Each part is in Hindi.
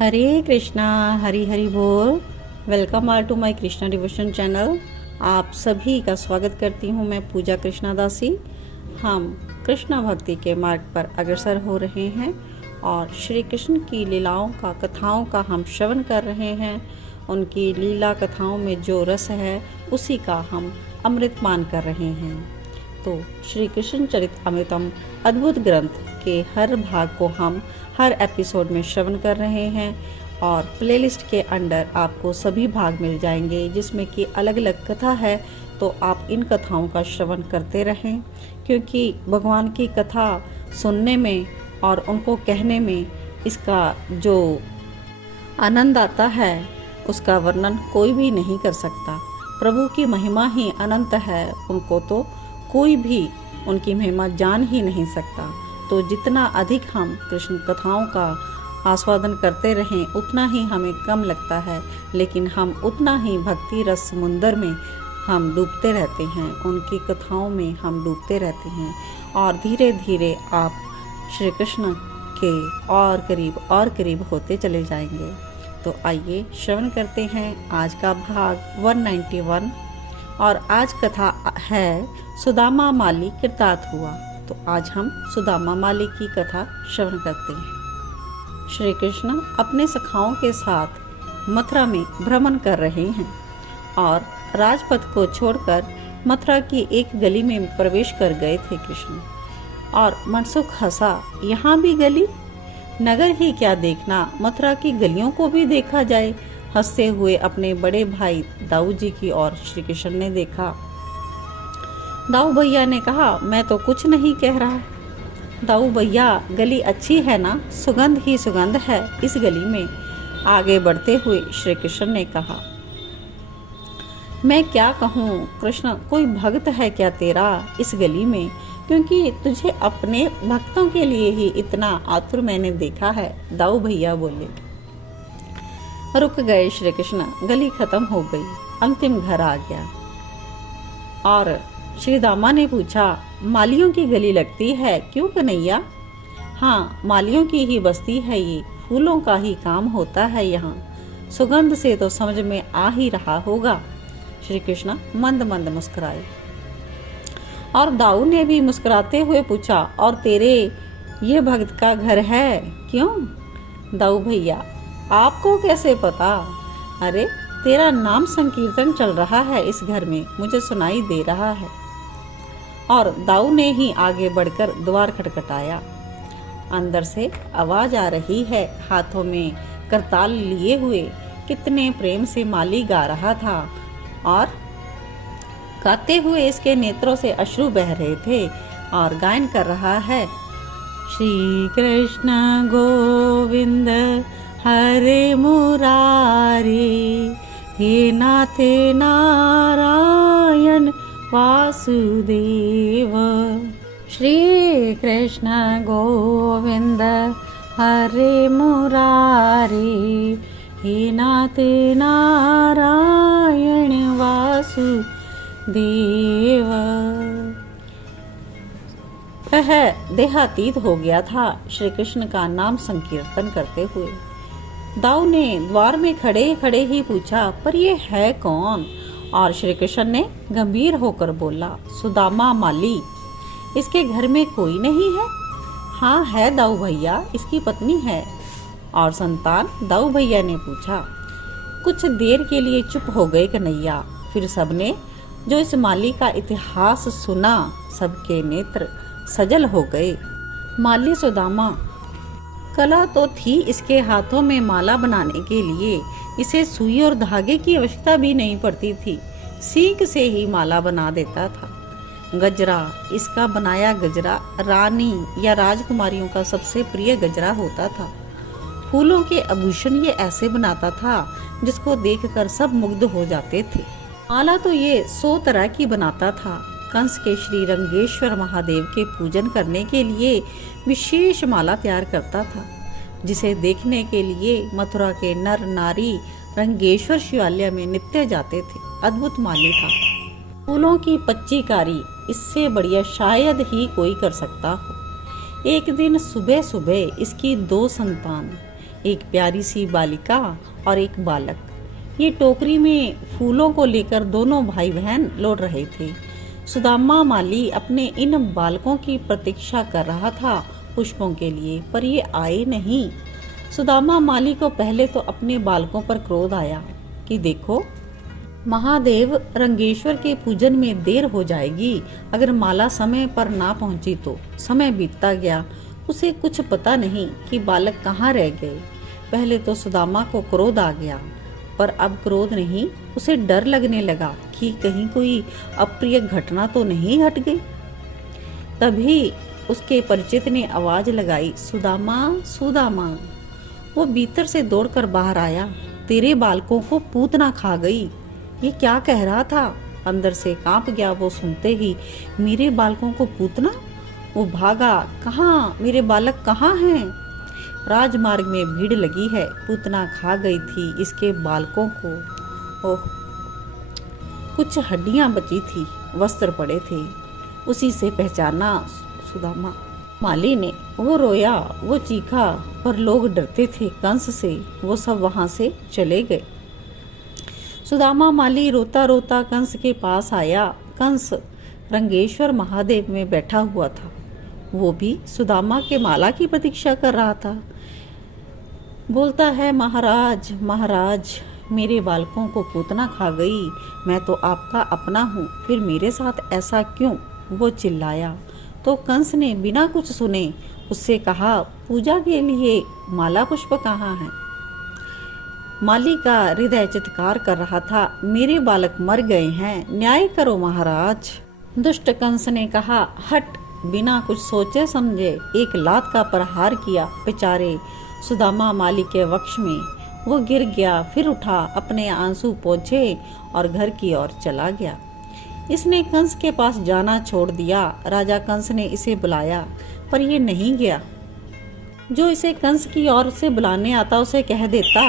हरे कृष्णा, हरी हरी बोल। Welcome all to my Krishna devotion channel. आप सभी का स्वागत करती हूँ मैं पूजा कृष्णा दासी। हम कृष्णा भक्ति के मार्ग पर अग्रसर हो रहे हैं और श्री कृष्ण की लीलाओं का कथाओं का हम श्रवण कर रहे हैं। उनकी लीला कथाओं में जो रस है उसी का हम अमृत मान कर रहे हैं। तो श्री कृष्ण चरित अमृतम अद्भुत ग्रंथ के हर भाग को हम हर एपिसोड में श्रवण कर रहे हैं और प्लेलिस्ट के अंडर आपको सभी भाग मिल जाएंगे जिसमें कि अलग अलग कथा है। तो आप इन कथाओं का श्रवण करते रहें, क्योंकि भगवान की कथा सुनने में और उनको कहने में इसका जो आनंद आता है उसका वर्णन कोई भी नहीं कर सकता। प्रभु की महिमा ही अनंत है, उनको तो कोई भी उनकी महिमा जान ही नहीं सकता। तो जितना अधिक हम कृष्ण कथाओं का आस्वादन करते रहें उतना ही हमें कम लगता है, लेकिन हम उतना ही भक्ति रस समुंदर में हम डूबते रहते हैं, उनकी कथाओं में हम डूबते रहते हैं और धीरे धीरे आप श्री कृष्ण के और करीब होते चले जाएंगे। तो आइए श्रवण करते हैं आज का भाग 191 और आज कथा है सुदामा माली कृतार्थ हुआ। तो आज हम सुदामा माली की कथा श्रवण करते हैं। श्री कृष्ण अपने सखाओं के साथ मथुरा में भ्रमण कर रहे हैं और राजपथ को छोड़कर मथुरा की एक गली में प्रवेश कर गए थे कृष्ण। और मनसुख हंसा, यहाँ भी गली? नगर ही क्या देखना, मथुरा की गलियों को भी देखा जाए। हंसते हुए अपने बड़े भाई दाऊ जी की ओर श्री कृष्ण ने देखा। दाऊ भैया ने कहा, मैं तो कुछ नहीं कह रहा। दाऊ भैया, गली अच्छी है ना, सुगंध ही सुगंध है इस गली में। आगे बढ़ते हुए श्री कृष्ण ने कहा, मैं क्या कहूँ कृष्ण, कोई भक्त है क्या तेरा इस गली में, क्योंकि तुझे अपने भक्तों के लिए ही इतना आतुर मैंने देखा है। दाऊ भैया बोले। रुक गए श्री कृष्ण, गली खत्म हो गई, अंतिम घर आ गया। और श्री दामा ने पूछा, मालियों की गली लगती है क्यों कन्हैया? हाँ, मालियों की ही बस्ती है ये, फूलों का ही काम होता है यहाँ, सुगंध से तो समझ में आ ही रहा होगा। श्री कृष्ण मंद मंद मुस्कुराए और दाऊ ने भी मुस्कुराते हुए पूछा, और तेरे ये भक्त का घर है क्यों? दाऊ भैया, आपको कैसे पता? अरे, तेरा नाम संकीर्तन चल रहा है इस घर में, मुझे सुनाई दे रहा है। और दाऊ ने ही आगे बढ़कर द्वार खटखटाया। अंदर से आवाज आ रही है, हाथों में करताल लिए हुए कितने प्रेम से माली गा रहा था और गाते हुए इसके नेत्रों से अश्रु बह रहे थे और गायन कर रहा है, श्री कृष्ण गोविंद हरे मुरारी, हे नाथ नारायण वासुदेव। श्री कृष्ण गोविंद हरे मुरारी, हे नाथ नारायण वासुदेव। वह देहातीत हो गया था श्री कृष्ण का नाम संकीर्तन करते हुए। दाऊ ने द्वार में खड़े खड़े ही पूछा, पर ये है कौन? और श्री कृष्ण ने गंभीर होकर बोला, सुदामा माली। इसके घर में कोई नहीं है? हाँ है दाऊ भैया, इसकी पत्नी है और संतान। दाऊ भैया ने पूछा। कुछ देर के लिए चुप हो गए कन्हैया, फिर सबने जो इस माली का इतिहास सुना सबके नेत्र सजल हो गए। माली सुदामा, कला तो थी इसके हाथों में माला बनाने के लिए, इसे सुई और धागे की आवश्यकता भी नहीं पड़ती थी, सींग से ही माला बना देता था। गजरा, इसका बनाया गजरा रानी या राजकुमारियों का सबसे प्रिय गजरा होता था। फूलों के आभूषण ये ऐसे बनाता था जिसको देखकर सब मुग्ध हो जाते थे। माला तो ये 100 तरह की बनाता था। कंस के श्री रंगेश्वर महादेव के पूजन करने के लिए विशेष माला तैयार करता था, जिसे देखने के लिए मथुरा के नर नारी रंगेश्वर शिवालय में नित्य जाते थे। अद्भुत माली था। फूलों की पच्चीकारी इससे बढ़िया शायद ही कोई कर सकता हो। एक दिन सुबह सुबह इसकी 2 संतान एक प्यारी सी बालिका और एक बालक। ये टोकरी में फूलों को लेकर दोनों भाई बहन लौट रहे थे। सुदामा माली अपने इन बालकों की प्रतीक्षा कर रहा था पुष्पों के लिए, पर ये आए नहीं। सुदामा माली को पहले तो अपने बालकों पर क्रोध आया कि देखो, महादेव रंगेश्वर के पूजन में देर हो जाएगी, अगर माला समय पर ना पहुंची तो। समय बीतता गया, उसे कुछ पता नहीं कि बालक कहाँ रह गए। पहले तो सुदामा को क्रोध आ गया, पर अब क्रोध नहीं, उसे डर लगने लगा कि कहीं कोई अप्रिय घटना तो नहीं घट गई। तभी उसके परिचित ने आवाज लगाई, सुदामा सुदामा। वो भीतर से दौड़कर बाहर आया। तेरे बालकों को पूतना खा गई। ये क्या कह रहा था? अंदर से कांप गया वो सुनते ही। मेरे बालकों को पूतना? वो भागा। कहाँ? मेरे बालक कहाँ हैं? राजमार्ग में भीड़ लगी है। पूतना खा गई थी इसके बालकों को। ओह, कुछ हड्डियां बची थी, वस्त्र पड़े थे, उसी से पहचाना सुदामा माली ने। वो रोया, वो चीखा, पर लोग डरते थे कंस से। वो सब वहां से चले गए। सुदामा माली रोता रोता कंस के पास आया। कंस रंगेश्वर महादेव में बैठा हुआ था। वो भी सुदामा के माला की प्रतीक्षा कर रहा था। बोलता है, महाराज महाराज, मेरे बालकों को पूतना खा गई। मैं तो आपका अपना हूँ, फिर मेरे साथ ऐसा क्यों? वो चिल्लाया। तो कंस ने बिना कुछ सुने उससे कहा, पूजा के लिए माला पुष्प कहाँ है? माली का हृदय चित्कार कर रहा था, मेरे बालक मर गए हैं, न्याय करो महाराज। दुष्ट कंस ने कहा, हट। बिना कुछ सोचे समझे एक लात का प्रहार किया बेचारे सुदामा माली के वक्ष में। वो गिर गया, फिर उठा, अपने आंसू पोंछे और घर की ओर चला गया। इसने कंस के पास जाना छोड़ दिया। राजा कंस ने इसे बुलाया, पर ये नहीं गया। जो इसे कंस की ओर से बुलाने आता उसे कह देता,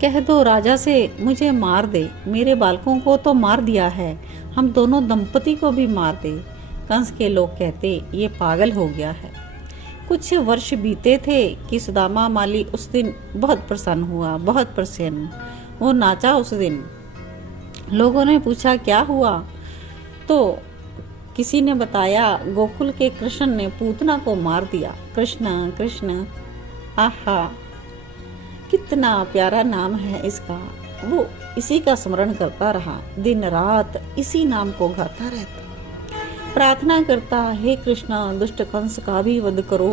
कह दो राजा से मुझे मार दे, मेरे बालकों को तो मार दिया है, हम दोनों दंपति को भी मार दे। कंस के लोग कहते, ये पागल हो गया है। कुछ वर्ष बीते थे कि सुदामा माली उस दिन बहुत प्रसन्न हुआ, बहुत प्रसन्न। वो नाचा उस दिन। लोगों ने पूछा क्या हुआ, तो किसी ने बताया, गोकुल के कृष्ण ने पूतना को मार दिया। कृष्ण कृष्ण, आहा कितना प्यारा नाम है इसका। वो इसी का स्मरण करता रहा, दिन रात इसी नाम को गाता रहता, प्रार्थना करता, हे कृष्णा, दुष्ट कंस का भी वध करो,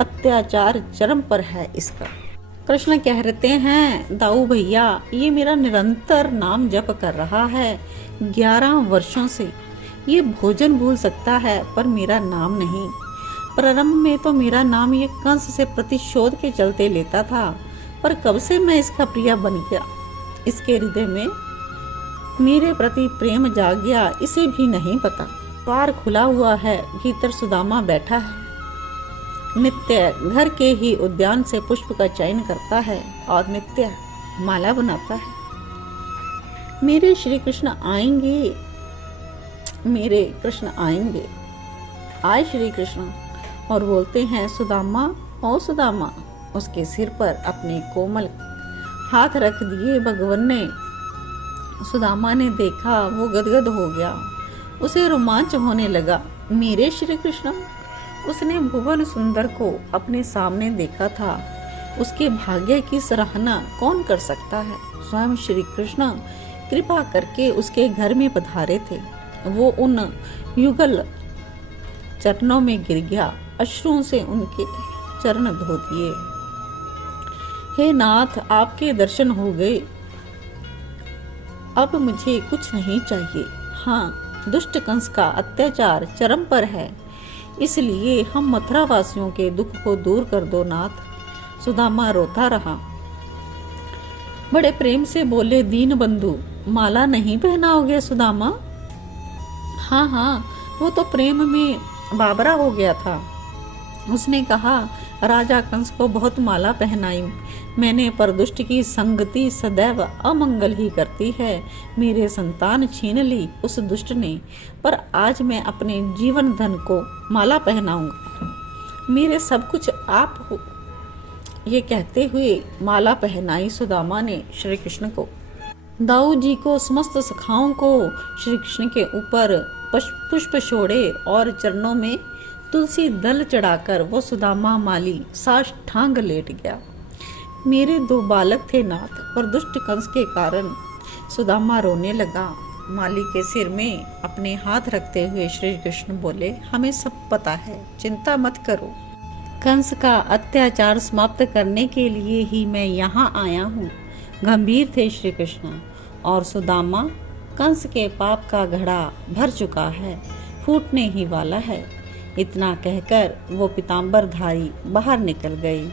अत्याचार चरम पर है इसका। कृष्ण कहते हैं, दाऊ भैया, ये मेरा निरंतर नाम जप कर रहा है 11 वर्षों से। ये भोजन भूल सकता है पर मेरा नाम नहीं। प्रारंभ में तो मेरा नाम ये कंस से प्रतिशोध के चलते लेता था, पर कब से मैं इसका प्रिय बन गया। इसके हृदय में मेरे प्रति प्रेम जाग गया, इसे भी नहीं पता। द्वार खुला हुआ है, भीतर सुदामा बैठा है। नित्य घर के ही उद्यान से पुष्प का चयन करता है और नित्य माला बनाता है। मेरे श्री कृष्ण आएंगे, मेरे कृष्ण आएंगे। आए श्री कृष्ण और बोलते हैं, सुदामा ओ सुदामा। उसके सिर पर अपने कोमल हाथ रख दिए भगवान ने। सुदामा ने देखा, वो गदगद हो गया, उसे रोमांच होने लगा। मेरे श्री कृष्ण, उसने भुवन सुंदर को अपने सामने देखा था। उसके भाग्य की सराहना कौन कर सकता है। स्वयं श्री कृष्ण कृपा करके उसके घर में पधारे थे। वो उन युगल चरणों में गिर गया, अश्रुओं से उनके चरण धो दिए। हे नाथ, आपके दर्शन हो गए, अब मुझे कुछ नहीं चाहिए। हाँ, दुष्ट कंस का अत्याचार चरम पर है, इसलिए हम मथुरा वासियों के दुख को दूर कर दो नाथ। सुदामा रोता रहा। बड़े प्रेम से बोले, दीन बंधु, माला नहीं पहनाओगे सुदामा? हाँ हाँ, वो तो प्रेम में बाबरा हो गया था। उसने कहा, राजा कंस को बहुत माला पहनाई मैंने, पर दुष्ट की संगति सदैव अमंगल ही करती है। मेरे संतान छीन ली उस दुष्ट ने, पर आज मैं अपने जीवन धन को माला पहनाऊंगा। मेरे सब कुछ आप हो, ये कहते हुए माला पहनाई सुदामा ने श्री कृष्ण को। दाऊ जी को समस्त सखाओं को श्री कृष्ण के ऊपर पुष्प छोड़े और चरणों में तुलसी दल चढ़ाकर वो सुदामा माली साष्टांग लेट गया। मेरे 2 बालक थे नाथ, पर दुष्ट कंस के कारण सुदामा रोने लगा। माली के सिर में अपने हाथ रखते हुए श्री कृष्ण बोले, हमें सब पता है, चिंता मत करो। कंस का अत्याचार समाप्त करने के लिए ही मैं यहाँ आया हूँ। गंभीर थे श्री कृष्ण। और सुदामा, कंस के पाप का घड़ा भर चुका है, फूटने ही वाला है। इतना कहकर वो पीताम्बरधारी बाहर निकल गई।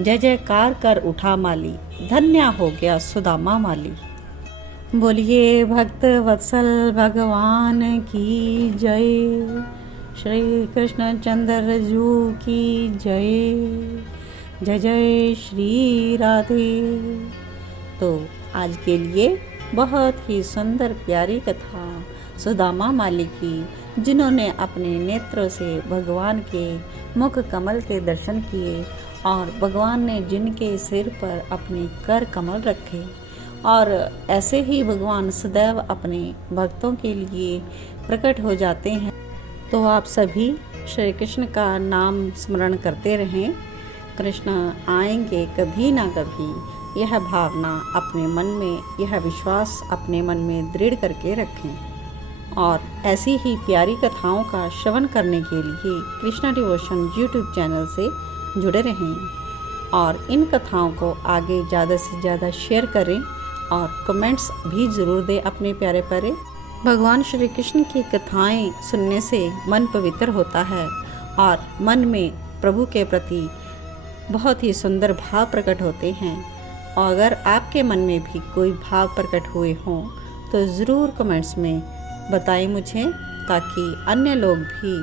जय जयकार कर उठा माली, धन्य हो गया सुदामा माली। बोलिए भक्त वत्सल भगवान की जय, श्री कृष्ण चंद्र जू की जय। जय जय श्री राधे। तो आज के लिए बहुत ही सुंदर प्यारी कथा सुदामा माली की, जिन्होंने अपने नेत्रों से भगवान के मुख कमल के दर्शन किए और भगवान ने जिनके सिर पर अपने कर कमल रखे, और ऐसे ही भगवान सदैव अपने भक्तों के लिए प्रकट हो जाते हैं। तो आप सभी श्री कृष्ण का नाम स्मरण करते रहें। कृष्ण आएंगे कभी ना कभी, यह भावना अपने मन में, यह विश्वास अपने मन में दृढ़ करके रखें। और ऐसी ही प्यारी कथाओं का श्रवण करने के लिए कृष्णा डिवोशन यूट्यूब चैनल से जुड़े रहें और इन कथाओं को आगे ज़्यादा से ज़्यादा शेयर करें और कमेंट्स भी ज़रूर दें अपने प्यारे प्यारे। भगवान श्री कृष्ण की कथाएं सुनने से मन पवित्र होता है और मन में प्रभु के प्रति बहुत ही सुंदर भाव प्रकट होते हैं। और अगर आपके मन में भी कोई भाव प्रकट हुए हों तो ज़रूर कमेंट्स में बताएं मुझे, ताकि अन्य लोग भी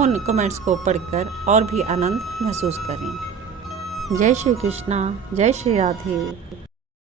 उन कमेंट्स को पढ़कर और भी आनंद महसूस करें। जय श्री कृष्णा, जय श्री राधे।